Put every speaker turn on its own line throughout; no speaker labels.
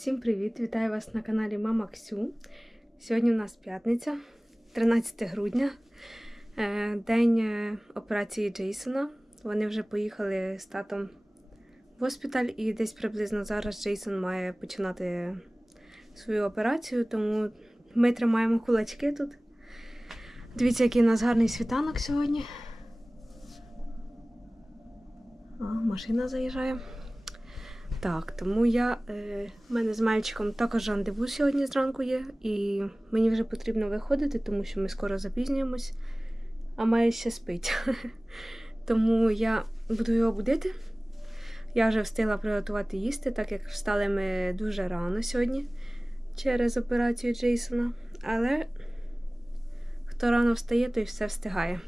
Всім привіт! Вітаю вас на каналі Мама Ксю. Сьогодні у нас п'ятниця, 13 грудня, е, день е, операції Джейсона. Вони вже поїхали з татом в госпіталь, і десь приблизно зараз Джейсон має починати свою операцію, тому ми тримаємо кулачки тут. Дивіться, який у нас гарний світанок сьогодні. А, машина заїжджає. Так, тому я. Е, в мене з мальчиком також рандеву сьогодні зранку є, і мені вже потрібно виходити, тому що ми скоро запізнюємось, а Майль ще спить. тому я буду його будити. Я вже встигла приготувати їсти, так як встали ми дуже рано сьогодні через операцію Джейсона. Але хто рано встає, той все встигає.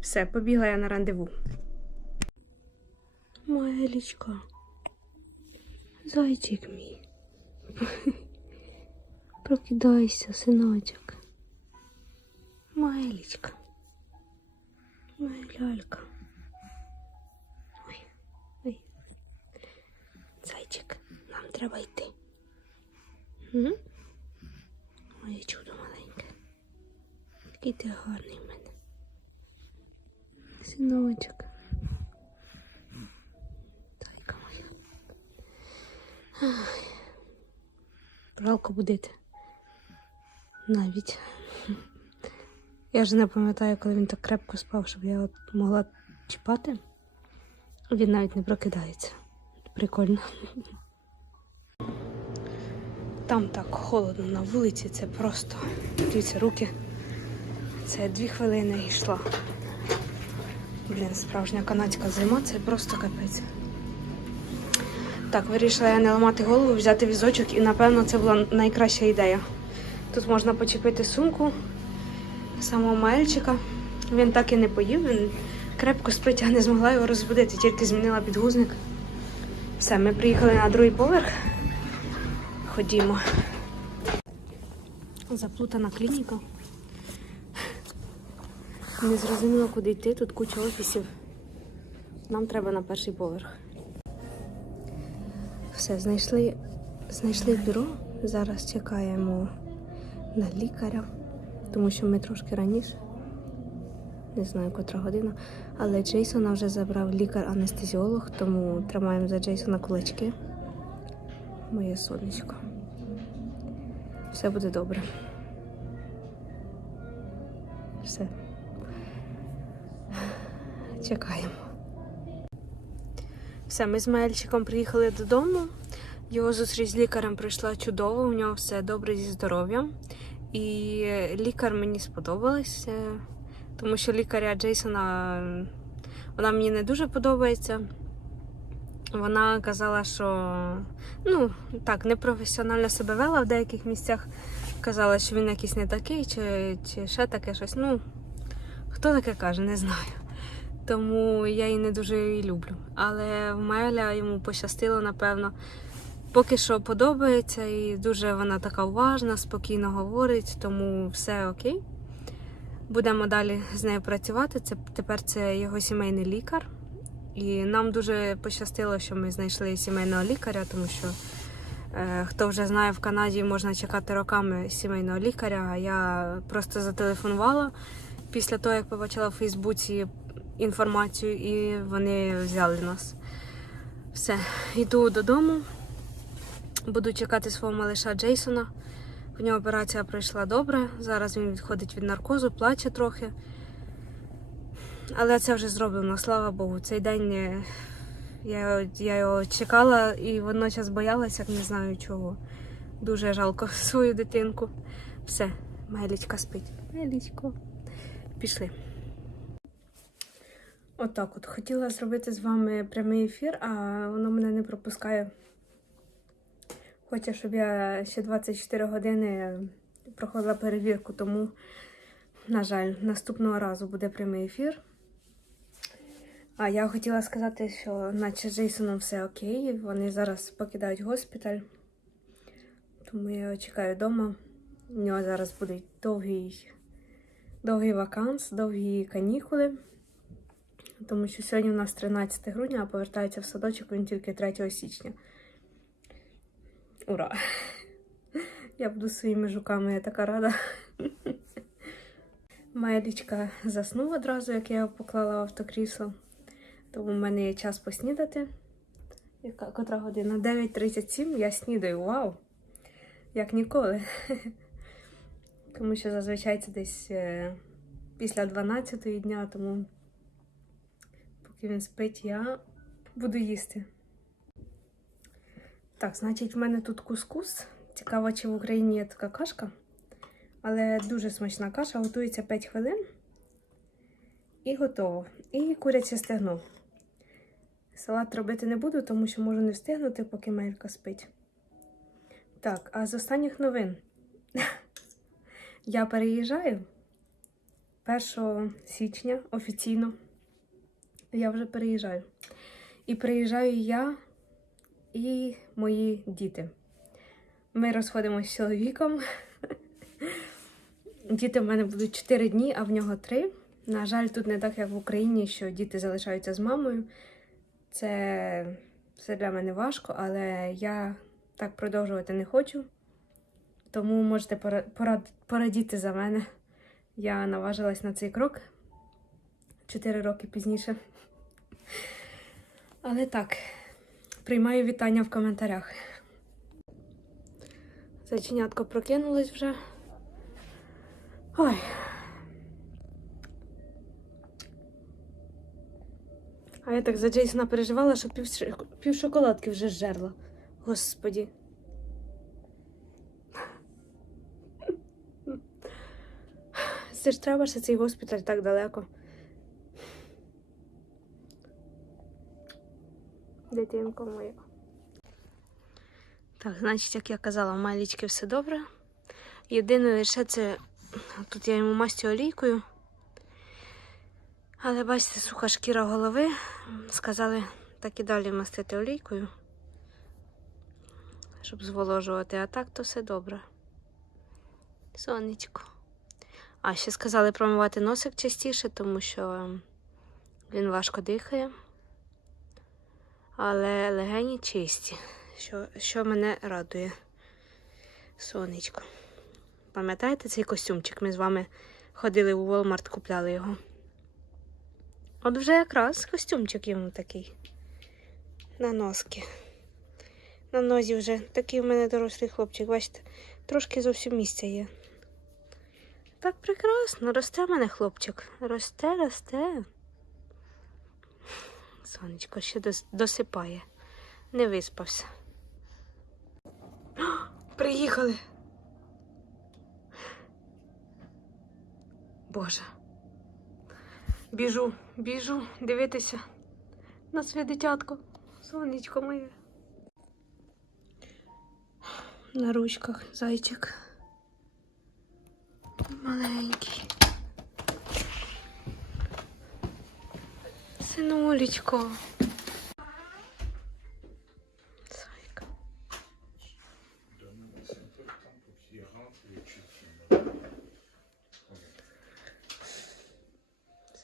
Все, побігла я на рандеву. Моя лічка. Зайчик мій. Прокидайся, синочок. Майлічка. Моя лялька. Ой, ой. Зайчик, нам треба йти. М? Моє чудо маленьке. Який ти гарний в мене. Синочок. Зайка моя. Жалко будити. Навіть. Я ж не пам'ятаю, коли він так крепко спав, щоб я от могла чіпати. Він навіть не прокидається. Прикольно. Там так холодно на вулиці, це просто. Дивіться, руки. Це дві хвилини йшла. Блін, справжня канадська зима, це просто капець. Так, вирішила я не ламати голову, взяти візочок, і напевно це була найкраща ідея. Тут можна почепити сумку самого мальчика. Він так і не поїв, він крепко спить, я не змогла його розбудити, тільки змінила підгузник. Все, ми приїхали на другий поверх. Ходімо. Заплутана клініка. Не зрозуміло, куди йти, тут куча офісів. Нам треба на перший поверх. Все, знайшли, знайшли бюро. Зараз чекаємо на лікаря, тому що ми трошки раніше. Не знаю, котра година. Але Джейсона вже забрав лікар-анестезіолог, тому тримаємо за Джейсона кулачки. Моє сонечко. Все буде добре. Все. Чекаємо. Все, ми з Мельчиком приїхали додому. Його зустріч з лікарем пройшла чудово, у нього все добре зі здоров'ям. І лікар мені сподобалась, тому що лікаря Джейсона вона мені не дуже подобається. Вона казала, що ну, так, непрофесіонально себе вела в деяких місцях. Казала, що він якийсь не такий, чи, чи ще таке щось. Ну, хто таке каже, не знаю тому я її не дуже її люблю. Але в Меля йому пощастило, напевно. Поки що подобається, і дуже вона така уважна, спокійно говорить, тому все окей. Будемо далі з нею працювати. Це Тепер це його сімейний лікар. І нам дуже пощастило, що ми знайшли сімейного лікаря, тому що е, хто вже знає, в Канаді можна чекати роками сімейного лікаря. Я просто зателефонувала після того, як побачила в Фейсбуці інформацію, і вони взяли нас. Все, йду додому. Буду чекати свого малиша Джейсона. В нього операція пройшла добре. Зараз він відходить від наркозу, плаче трохи. Але це вже зроблено, слава Богу. Цей день е, я я його чекала і водночас боялася, як не знаю чого. Дуже жалко свою дитинку. Все, Мелічка спить. Мелічко. Пішли. Отак от, Хотіла зробити з вами прямий ефір, а воно мене не пропускає. Хоче, щоб я ще 24 години проходила перевірку, тому, на жаль, наступного разу буде прямий ефір. А я хотіла сказати, що наче з Джейсоном все окей. Вони зараз покидають госпіталь, тому я чекаю вдома. У нього зараз буде довгий, довгий ваканс, довгі канікули тому що сьогодні у нас 13 грудня, а повертається в садочок він тільки 3 січня. Ура! Я буду своїми жуками, я така рада. Моя лічка заснув одразу, як я його поклала в автокрісло. Тому в мене є час поснідати. Яка котра година? 9.37. Я снідаю. Вау! Як ніколи. Тому що зазвичай це десь е, після 12 дня, тому поки він спить, я буду їсти. Так, значить, в мене тут кускус. Цікаво, чи в Україні є така кашка. Але дуже смачна каша, готується 5 хвилин. І готово. І куряче стегно. Салат робити не буду, тому що можу не встигнути, поки Мелька спить. Так, а з останніх новин. Я переїжджаю 1 січня офіційно. Я вже переїжджаю. І приїжджаю я і мої діти. Ми розходимося з чоловіком. Діти в мене будуть 4 дні, а в нього 3. На жаль, тут не так, як в Україні, що діти залишаються з мамою. Це, це для мене важко, але я так продовжувати не хочу. Тому можете пора- порадіти за мене. Я наважилась на цей крок 4 роки пізніше. Але так, приймаю вітання в коментарях. Зайченятко прокинулось вже. Ой. А я так за Джейсона переживала, що пів, пів шоколадки вже зжерла. Господі. Це ж треба, що цей госпіталь так далеко. Дитинко моя. Так, значить, як я казала, в малічки все добре. Єдине лише це тут я йому мастю олійкою. Але бачите, суха шкіра голови. Сказали так і далі мастити олійкою, щоб зволожувати, а так то все добре. Сонечко. А ще сказали промивати носик частіше, тому що ем, він важко дихає. Але легені чисті, що, що мене радує. Сонечко. Пам'ятаєте цей костюмчик? Ми з вами ходили у Walmart, купляли його. От вже якраз костюмчик йому такий. На носки. На нозі вже такий в мене дорослий хлопчик, бачите, трошки зовсім місця є. Так прекрасно, росте в мене хлопчик. Росте, росте. Сонечко ще досипає. Не виспався. Приїхали. Боже. Біжу, біжу дивитися на своє дитятко. Сонечко моє. На ручках зайчик. Маленький.
Les chichis.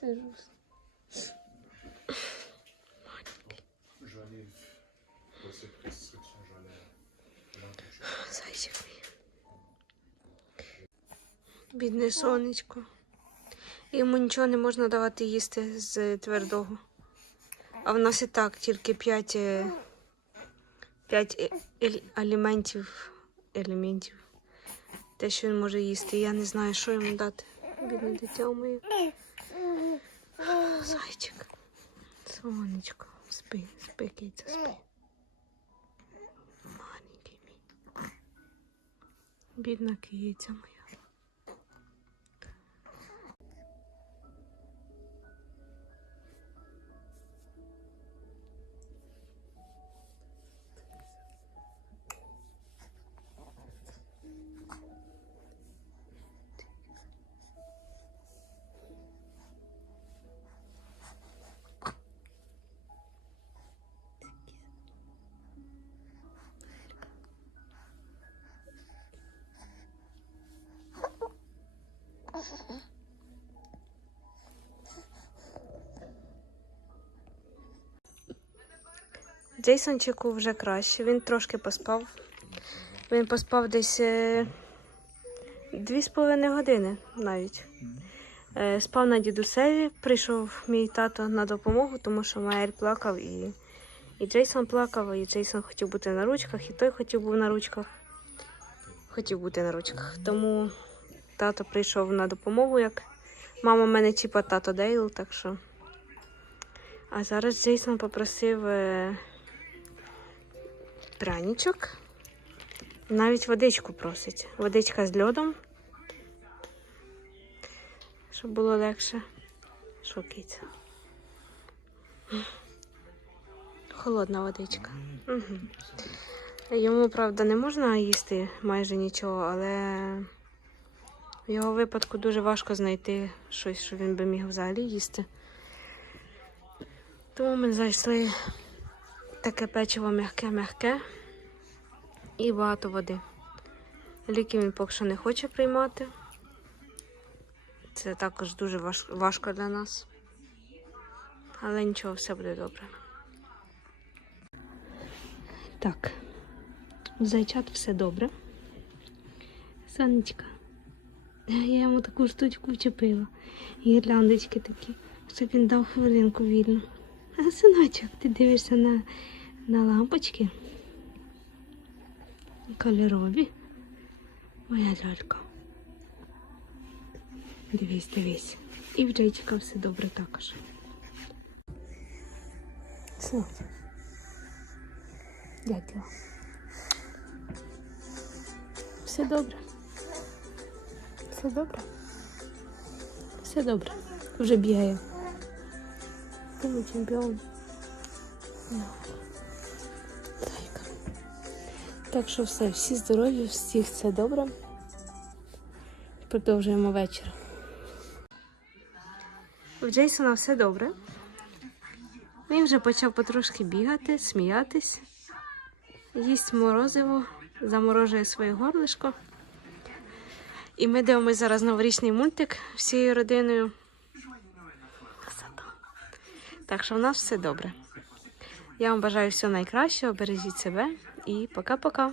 Сижу. Зайчик мій. Бідне сонечко. Йому нічого не можна давати їсти з твердого. А в нас і так тільки 5, 5 аліментів, елементів. Те, що він може їсти. Я не знаю, що йому дати. Бідне дитя моє. Зайчик. Сонечко. Спи, спи, киця, спи. Маленький мій. Бідна киця моя. Джейсончику вже краще, він трошки поспав. Він поспав десь е, дві з половиною години навіть. Е, Спав на дідусеві, прийшов мій тато на допомогу, тому що Майер плакав і, і Джейсон плакав, і Джейсон хотів бути на ручках, і той хотів був на ручках. Хотів бути на ручках. Тому тато прийшов на допомогу, як мама мене типа тато Дейл, так що. А зараз Джейсон попросив е, пранічок. Навіть водичку просить. Водичка з льодом. Щоб було легше. Киця? Холодна водичка. Угу. Йому, правда, не можна їсти майже нічого, але в його випадку дуже важко знайти щось, що він би міг взагалі їсти. Тому ми зайшли таке печиво м'яке-м'яке і багато води. Ліки він поки що не хоче приймати. Це також дуже важко для нас. Але нічого, все буде добре. Так, у зайчат все добре. Сонечка. Я йому таку штучку вчепила. Гірляндочки такі, щоб він дав хвилинку вільно. А синочок, ти дивишся на, на лампочки. Кольорові. Моя лялька. Дивись, дивись. І в Джейчика все добре також. Синок. Дякую. Все добре. Все добре. Все добре. Вже бігає. Мій чемпіон. Так що все, всі здорові, всіх все добре. Продовжуємо вечір. У Джейсона все добре. Він вже почав потрошки бігати, сміятись, їсть морозиво, заморожує своє горлишко. І ми дивимося зараз новорічний мультик всією родиною. Красота. Так що в нас все добре. Я вам бажаю всього найкращого, бережіть себе і пока-пока.